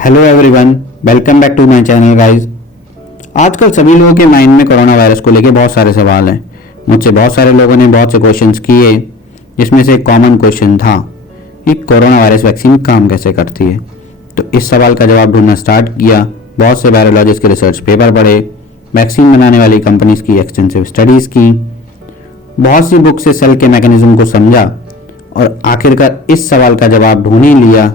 Hello everyone, welcome back to my channel guys. आजकल सभी लोगों के माइंड में कोरोना वायरस को लेके बहुत सारे सवाल हैं। मुझसे बहुत सारे लोगों ने बहुत से क्वेश्चंस किए, जिसमें से एक कॉमन क्वेश्चन था कि कोरोना वायरस वैक्सीन काम कैसे करती है। तो इस सवाल का जवाब ढूंढना स्टार्ट किया, बहुत से वायरोलॉजिस्ट के रिसर्च पेपर पढ़े, वैक्सीन बनाने वाली कंपनीज की एक्सटेंसिव स्टडीज़ की, बहुत सी बुक से सेल के मैकेनिज्म को समझा और आखिरकार इस सवाल का जवाब ढूंढ ही लिया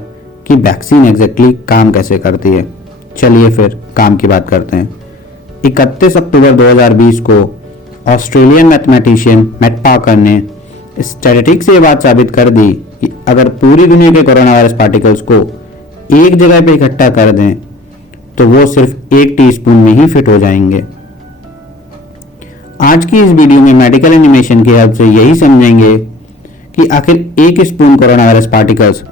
कि वैक्सीन एग्जैक्टली काम कैसे करती है। चलिए फिर काम की बात करते हैं। 31 अक्टूबर 2020 को ऑस्ट्रेलियन मैथमेटिशियन मैट पार्कर ने स्टैटिस्टिक्स से ये बात साबित कर दी कि अगर पूरी दुनिया के कोरोना वायरस पार्टिकल्स को एक जगह पे इकट्ठा कर दें तो वो सिर्फ 1 टीस्पून में ही फिट हो जाएंगे। आज की इस वीडियो में मेडिकल एनिमेशन की हेल्प से यही समझेंगे कि आखिर 1 स्पून कोरोना वायरस पार्टिकल्स,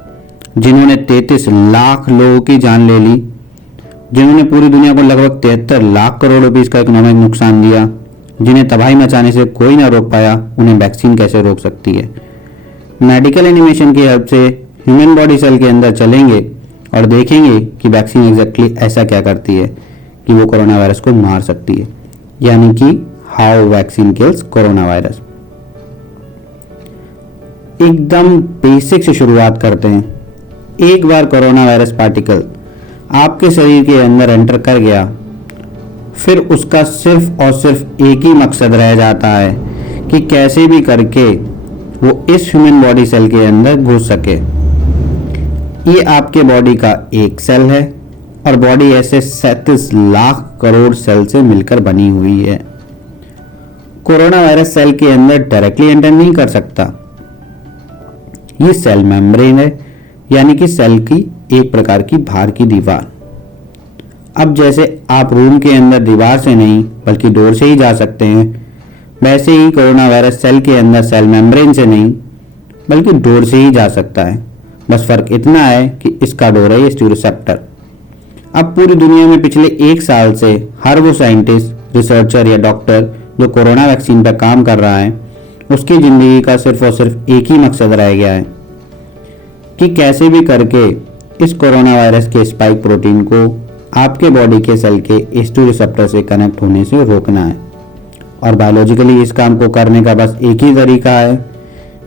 जिन्होंने 33 लाख लोगों की जान ले ली, जिन्होंने पूरी दुनिया को लगभग 73 लाख करोड़ रुपीस का इकोनॉमिक नुकसान दिया, जिन्हें तबाही मचाने से कोई ना रोक पाया, उन्हें वैक्सीन कैसे रोक सकती है। मेडिकल एनिमेशन की हेल्प से ह्यूमन बॉडी सेल के अंदर चलेंगे और देखेंगे कि वैक्सीन एग्जैक्टली ऐसा क्या करती है कि वो कोरोना वायरस को मार सकती है, यानी कि how vaccine kills corona virus. एकदम बेसिक से शुरुआत करते हैं। एक बार कोरोना वायरस पार्टिकल आपके शरीर के अंदर एंटर कर गया, फिर उसका सिर्फ और सिर्फ एक ही मकसद रह जाता है कि कैसे भी करके वो इस ह्यूमन बॉडी सेल के अंदर घुस सके। ये आपके बॉडी का एक सेल है और बॉडी ऐसे 37 लाख करोड़ सेल से मिलकर बनी हुई है। कोरोना वायरस सेल के अंदर डायरेक्टली एंटर नहीं कर सकता। ये सेल मेम्ब्रेन है, यानी कि सेल की एक प्रकार की बाहर की दीवार। अब जैसे आप रूम के अंदर दीवार से नहीं बल्कि डोर से ही जा सकते हैं, वैसे ही कोरोना वायरस सेल के अंदर सेल मेम्ब्रेन से नहीं बल्कि डोर से ही जा सकता है। बस फर्क इतना है कि इसका डोर है ये रिसेप्टर। अब पूरी दुनिया में पिछले 1 साल से हर वो साइंटिस्ट, रिसर्चर या डॉक्टर जो कोरोना वैक्सीन पर काम कर रहा है, उसकी जिंदगी का सिर्फ और सिर्फ एक ही मकसद रह गया है कि कैसे भी करके इस कोरोना वायरस के स्पाइक प्रोटीन को आपके बॉडी के सेल के H2 रिसेप्टर से कनेक्ट होने से रोकना है। और बायोलॉजिकली इस काम को करने का बस एक ही तरीका है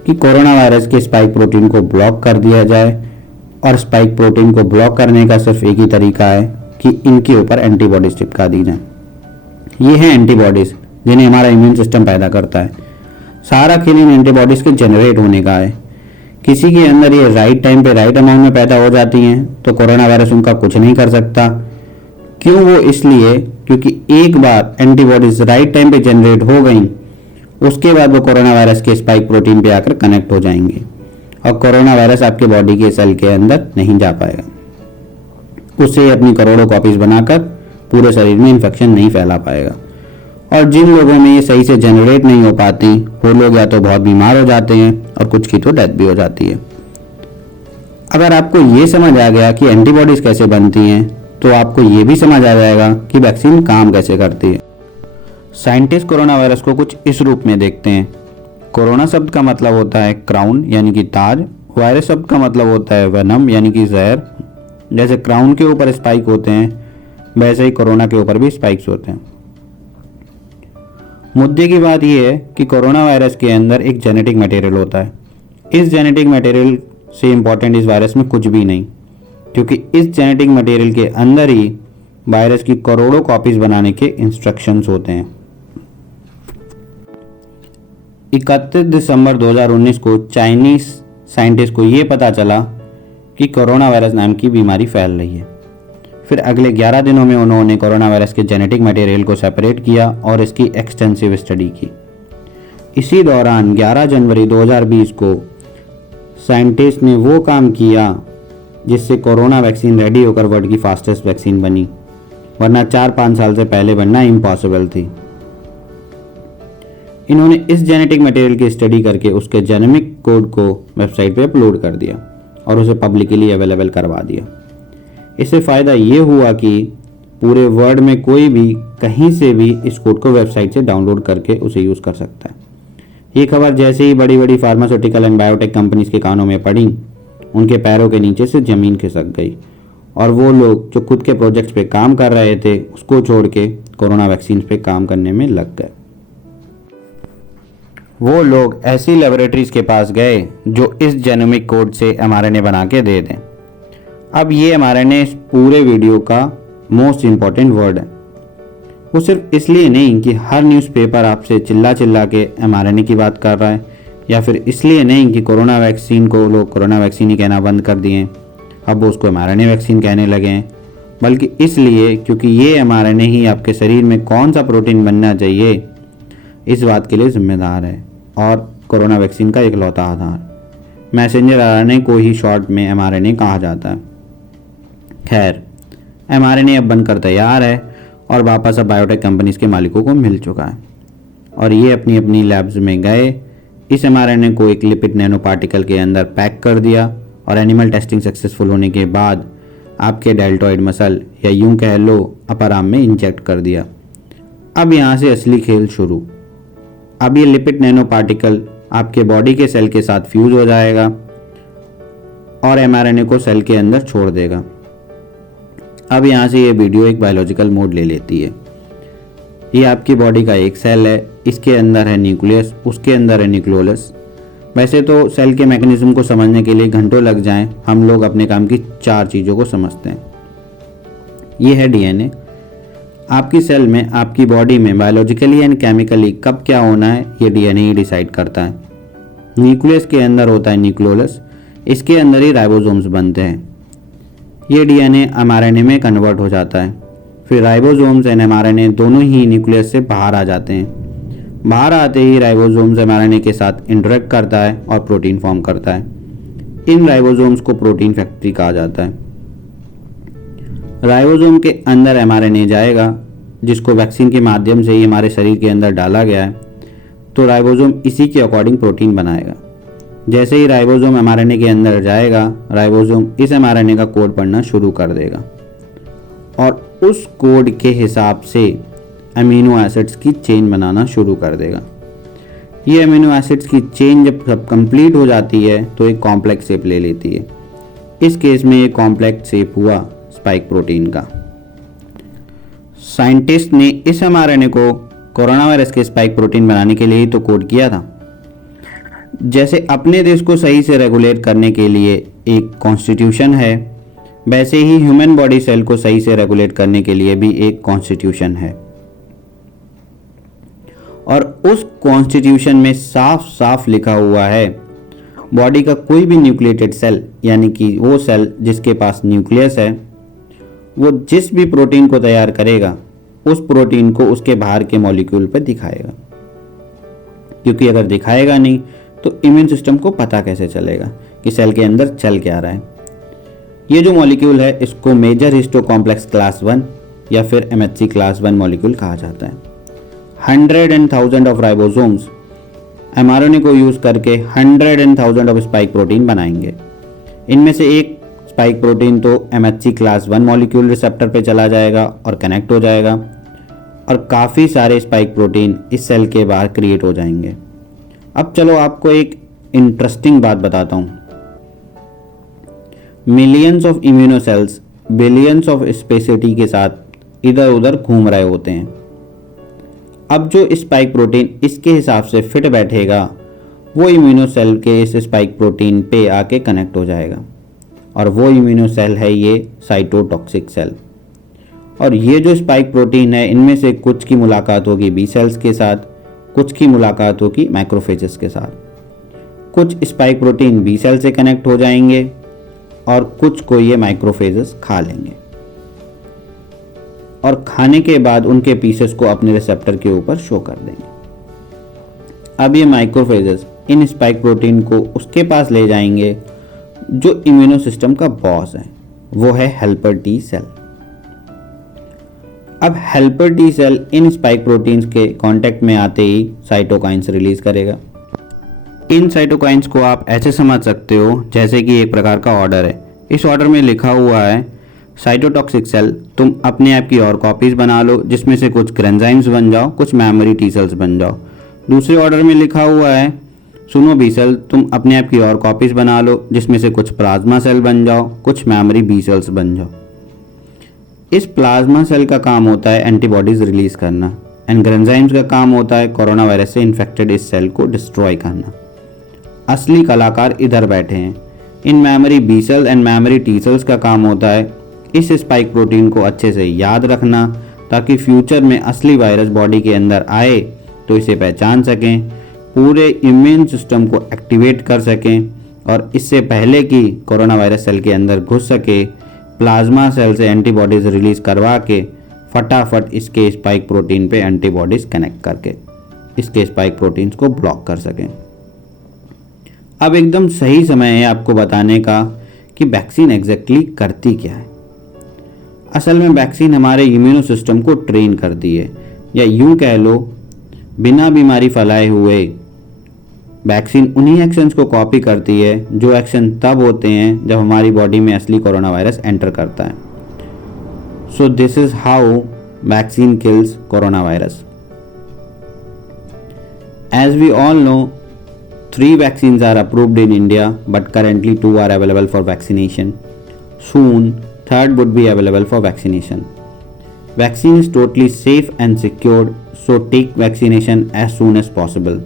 कि कोरोना वायरस के स्पाइक प्रोटीन को ब्लॉक कर दिया जाए। और स्पाइक प्रोटीन को ब्लॉक करने का सिर्फ एक ही तरीका है कि इनके ऊपर एंटीबॉडीज चिपका दी जाए। ये हैं एंटीबॉडीज, जिन्हें हमारा इम्यून सिस्टम पैदा करता है। सारा खेल इन एंटीबॉडीज के जनरेट होने का है। किसी के अंदर ये राइट टाइम पे राइट अमाउंट में पैदा हो जाती हैं तो कोरोना वायरस उनका कुछ नहीं कर सकता। क्यों? वो इसलिए क्योंकि एक बार एंटीबॉडीज राइट टाइम पे जनरेट हो गई, उसके बाद वो कोरोना वायरस के स्पाइक प्रोटीन पे आकर कनेक्ट हो जाएंगे और कोरोना वायरस आपके बॉडी के सेल के अंदर नहीं जा पाएगा। उसे अपनी करोड़ों कॉपीज बनाकर पूरे शरीर में इन्फेक्शन नहीं फैला पाएगा। और जिन लोगों में ये सही से जनरेट नहीं हो पाती, वो लोग या तो बहुत बीमार हो जाते हैं और कुछ की तो डेथ भी हो जाती है। अगर आपको ये समझ आ गया कि एंटीबॉडीज कैसे बनती हैं, तो आपको ये भी समझ आ जाएगा कि वैक्सीन काम कैसे करती है। साइंटिस्ट कोरोना वायरस को कुछ इस रूप में देखते हैं। कोरोना शब्द का मतलब होता है क्राउन, यानी कि ताज। वायरस शब्द का मतलब होता है वेनम, यानी कि जहर। जैसे क्राउन के ऊपर स्पाइक होते हैं, वैसे ही कोरोना के ऊपर भी स्पाइक्स होते हैं। मुद्दे की बात यह है कि कोरोना वायरस के अंदर एक जेनेटिक मटेरियल होता है। इस जेनेटिक मटेरियल से इम्पॉर्टेंट इस वायरस में कुछ भी नहीं, क्योंकि इस जेनेटिक मटेरियल के अंदर ही वायरस की करोड़ों कॉपीज बनाने के इंस्ट्रक्शंस होते हैं। 31 दिसंबर 2019 को चाइनीज साइंटिस्ट को यह पता चला कि कोरोना वायरस नाम की बीमारी फैल रही है। फिर अगले 11 दिनों में उन्होंने कोरोना वायरस के जेनेटिक मटेरियल को सेपरेट किया और इसकी एक्सटेंसिव स्टडी की। इसी दौरान 11 जनवरी 2020 को साइंटिस्ट ने वो काम किया जिससे कोरोना वैक्सीन रेडी होकर वर्ल्ड की फास्टेस्ट वैक्सीन बनी, वरना 4-5 साल से पहले बनना इम्पॉसिबल थी। इन्होंने इस जेनेटिक मटेरियल की स्टडी करके उसके जेनेटिक कोड को वेबसाइट पे अपलोड कर दिया और उसे पब्लिकली अवेलेबल करवा दिया। इससे फ़ायदा ये हुआ कि पूरे वर्ल्ड में कोई भी कहीं से भी इस कोड को वेबसाइट से डाउनलोड करके उसे यूज़ कर सकता है। ये खबर जैसे ही बड़ी बड़ी फार्मास्यूटिकल एंड बायोटेक कंपनीज के कानों में पड़ी, उनके पैरों के नीचे से ज़मीन खिसक गई और वो लोग जो खुद के प्रोजेक्ट्स पे काम कर रहे थे उसको छोड़ के कोरोना वैक्सीन पे काम करने में लग गए। वो लोग ऐसी लेबोरेटरीज के पास गए जो इस जेनोमिक कोड से mRNA बना के दे दें। अब ये mRNA इस पूरे वीडियो का मोस्ट इम्पॉर्टेंट वर्ड है। वो सिर्फ इसलिए नहीं कि हर न्यूज़पेपर आपसे चिल्ला चिल्ला के mRNA की बात कर रहा है, या फिर इसलिए नहीं कि कोरोना वैक्सीन को लोग कोरोना वैक्सीन ही कहना बंद कर दिए, अब वो उसको mRNA वैक्सीन कहने लगे हैं, बल्कि इसलिए क्योंकि ये mRNA ही आपके शरीर में कौन सा प्रोटीन बनना चाहिए इस बात के लिए जिम्मेदार है, और कोरोना वैक्सीन का इकलौता आधार। मैसेंजर आरएनए को ही शॉर्ट में mRNA कहा जाता है। खैर, mRNA अब बनकर तैयार है और वापस अब बायोटेक कंपनीज के मालिकों को मिल चुका है, और ये अपनी अपनी लैब्स में गए, इस mRNA को एक लिपिड नैनो पार्टिकल के अंदर पैक कर दिया और एनिमल टेस्टिंग सक्सेसफुल होने के बाद आपके डेल्टॉइड मसल या यूं कह लो अपर आर्म में इंजेक्ट कर दिया। अब यहाँ से असली खेल शुरू। अब ये लिपिड नैनो पार्टिकल आपके बॉडी के सेल के साथ फ्यूज हो जाएगा और mRNA को सेल के अंदर छोड़ देगा। अब यहाँ से ये वीडियो एक बायोलॉजिकल मोड ले लेती है। ये आपकी बॉडी का एक सेल है, इसके अंदर है न्यूक्लियस, उसके अंदर है न्यूक्लियोलस। वैसे तो सेल के मैकेनिज्म को समझने के लिए घंटों लग जाएं, हम लोग अपने काम की 4 चीज़ों को समझते हैं। ये है डीएनए। आपकी सेल में, आपकी बॉडी में बायोलॉजिकली एंड केमिकली कब क्या होना है ये डीएनए ही डिसाइड करता है। न्यूक्लियस के अंदर होता है न्यूक्लियोलस, इसके अंदर ही राइबोसोम्स बनते हैं। ये डीएनए mRNA में कन्वर्ट हो जाता है, फिर राइबोसोम्स एंड mRNA दोनों ही न्यूक्लियस से बाहर आ जाते हैं। बाहर आते ही राइबोसोम्स mRNA के साथ इंटरेक्ट करता है और प्रोटीन फॉर्म करता है। इन राइबोसोम्स को प्रोटीन फैक्ट्री कहा जाता है। राइबोसोम के अंदर mRNA जाएगा, जिसको वैक्सीन के माध्यम से ही हमारे शरीर के अंदर डाला गया है, तो राइबोसोम इसी के अकॉर्डिंग प्रोटीन बनाएगा। जैसे ही राइबोसोम mRNA के अंदर जाएगा, राइबोसोम इस mRNA का कोड पढ़ना शुरू कर देगा और उस कोड के हिसाब से अमीनो एसिड्स की चेन बनाना शुरू कर देगा। ये अमीनो एसिड्स की चेन जब सब कंप्लीट हो जाती है तो एक कॉम्प्लेक्स शेप ले लेती है। इस केस में ये कॉम्प्लेक्स शेप हुआ स्पाइक प्रोटीन का। साइंटिस्ट ने इस mRNA को कोरोना वायरस के स्पाइक प्रोटीन बनाने के लिए ही तो कोड किया था। जैसे अपने देश को सही से रेगुलेट करने के लिए एक कॉन्स्टिट्यूशन है, वैसे ही ह्यूमन बॉडी सेल को सही से रेगुलेट करने के लिए भी एक कॉन्स्टिट्यूशन है, और उस कॉन्स्टिट्यूशन में साफ साफ लिखा हुआ है बॉडी का कोई भी न्यूक्लिएटेड सेल, यानी कि वो सेल जिसके पास न्यूक्लियस है, वो जिस भी प्रोटीन को तैयार करेगा उस प्रोटीन को उसके बाहर के मॉलिक्यूल पर दिखाएगा, क्योंकि अगर दिखाएगा नहीं तो इम्यून सिस्टम को पता कैसे चलेगा कि सेल के अंदर चल क्या रहा है। ये जो मॉलिक्यूल है इसको मेजर हिस्टो कॉम्प्लेक्स क्लास 1 या फिर MHC क्लास 1 मॉलिक्यूल कहा जाता है। 100 and 1000 ऑफ राइबोसोम्स mRNA को यूज करके 100 and 1000 ऑफ स्पाइक प्रोटीन बनाएंगे। इनमें से एक स्पाइक प्रोटीन तो MHC क्लास 1 मॉलिक्यूल रिसेप्टर पे चला जाएगा और कनेक्ट हो जाएगा, और काफ़ी सारे स्पाइक प्रोटीन इस सेल के बाहर क्रिएट हो जाएंगे। अब चलो आपको एक इंटरेस्टिंग बात बताता हूँ। Millions of immuno cells billions of specificity के साथ इधर उधर घूम रहे होते हैं। अब जो स्पाइक प्रोटीन इसके हिसाब से फिट बैठेगा वो इम्यूनो सेल के इस स्पाइक प्रोटीन पे आके कनेक्ट हो जाएगा, और वो इम्यूनो सेल है ये साइटोटॉक्सिक सेल। और ये जो स्पाइक प्रोटीन है इनमें से कुछ की मुलाकात होगी बी सेल्स के साथ, कुछ की मुलाकात होगी मैक्रोफेजेस के साथ। कुछ स्पाइक प्रोटीन बी सेल से कनेक्ट हो जाएंगे और कुछ को ये माइक्रोफेजेस खा लेंगे, और खाने के बाद उनके पीसेस को अपने रिसेप्टर के ऊपर शो कर देंगे। अब ये माइक्रोफेजेस इन स्पाइक प्रोटीन को उसके पास ले जाएंगे जो इम्यूनो सिस्टम का बॉस है, वो है हेल्पर टी सेल। अब हेल्पर टी सेल इन स्पाइक प्रोटीन्स के कांटेक्ट में आते ही साइटोकाइंस रिलीज करेगा। इन साइटोकाइंस को आप ऐसे समझ सकते हो जैसे कि एक प्रकार का ऑर्डर है। इस ऑर्डर में लिखा हुआ है साइटोटॉक्सिक सेल तुम अपने आप की और कॉपीज बना लो, जिसमें से कुछ ग्रेंजाइम्स बन जाओ, कुछ मेमोरी टी सेल्स बन जाओ। दूसरे ऑर्डर में लिखा हुआ है सुनो बी सेल तुम अपने आप की और कॉपीज बना लो, जिसमें से कुछ प्लाज्मा सेल बन जाओ, कुछ मेमोरी बी सेल्स बन जाओ। इस प्लाज्मा सेल का काम होता है एंटीबॉडीज रिलीज करना एंड ग्रेंजाइम्स का काम होता है कोरोना वायरस से इन्फेक्टेड इस सेल को डिस्ट्रॉय करना। असली कलाकार इधर बैठे हैं। इन memory B cell and memory T cells का काम होता है इस स्पाइक प्रोटीन को अच्छे से याद रखना, ताकि फ्यूचर में असली वायरस बॉडी के अंदर आए तो इसे पहचान सकें, पूरे इम्यून सिस्टम को एक्टिवेट कर सकें और इससे पहले कि कोरोना वायरस सेल के अंदर घुस सके, प्लाज्मा सेल से एंटीबॉडीज रिलीज करवा के फटाफट इसके स्पाइक प्रोटीन पे एंटीबॉडीज कनेक्ट करके इसके स्पाइक प्रोटीन्स को ब्लॉक कर सकें। अब एकदम सही समय है आपको बताने का कि वैक्सीन एग्जैक्टली करती क्या है। असल में वैक्सीन हमारे इम्यूनो सिस्टम को ट्रेन करती है, या यूं कह लो बिना बीमारी फैलाए हुए वैक्सीन उन्हीं एक्शंस को कॉपी करती है जो एक्शन तब होते हैं जब हमारी बॉडी में असली कोरोना वायरस एंटर करता है। So this is how vaccine kills corona virus. As we all know, 3 vaccines are approved in India, but currently 2 are available for vaccination. Soon, 3rd would be available for vaccination. Vaccine is totally safe and secured, so take vaccination as soon as possible.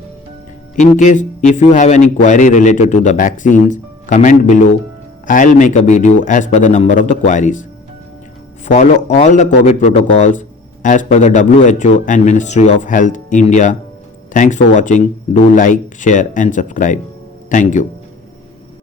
In case if you have any query related to the vaccines, comment below. I'll make a video as per the number of the queries. Follow all the COVID protocols as per the WHO and Ministry of Health India. Thanks for watching. Do like, share and subscribe. Thank you.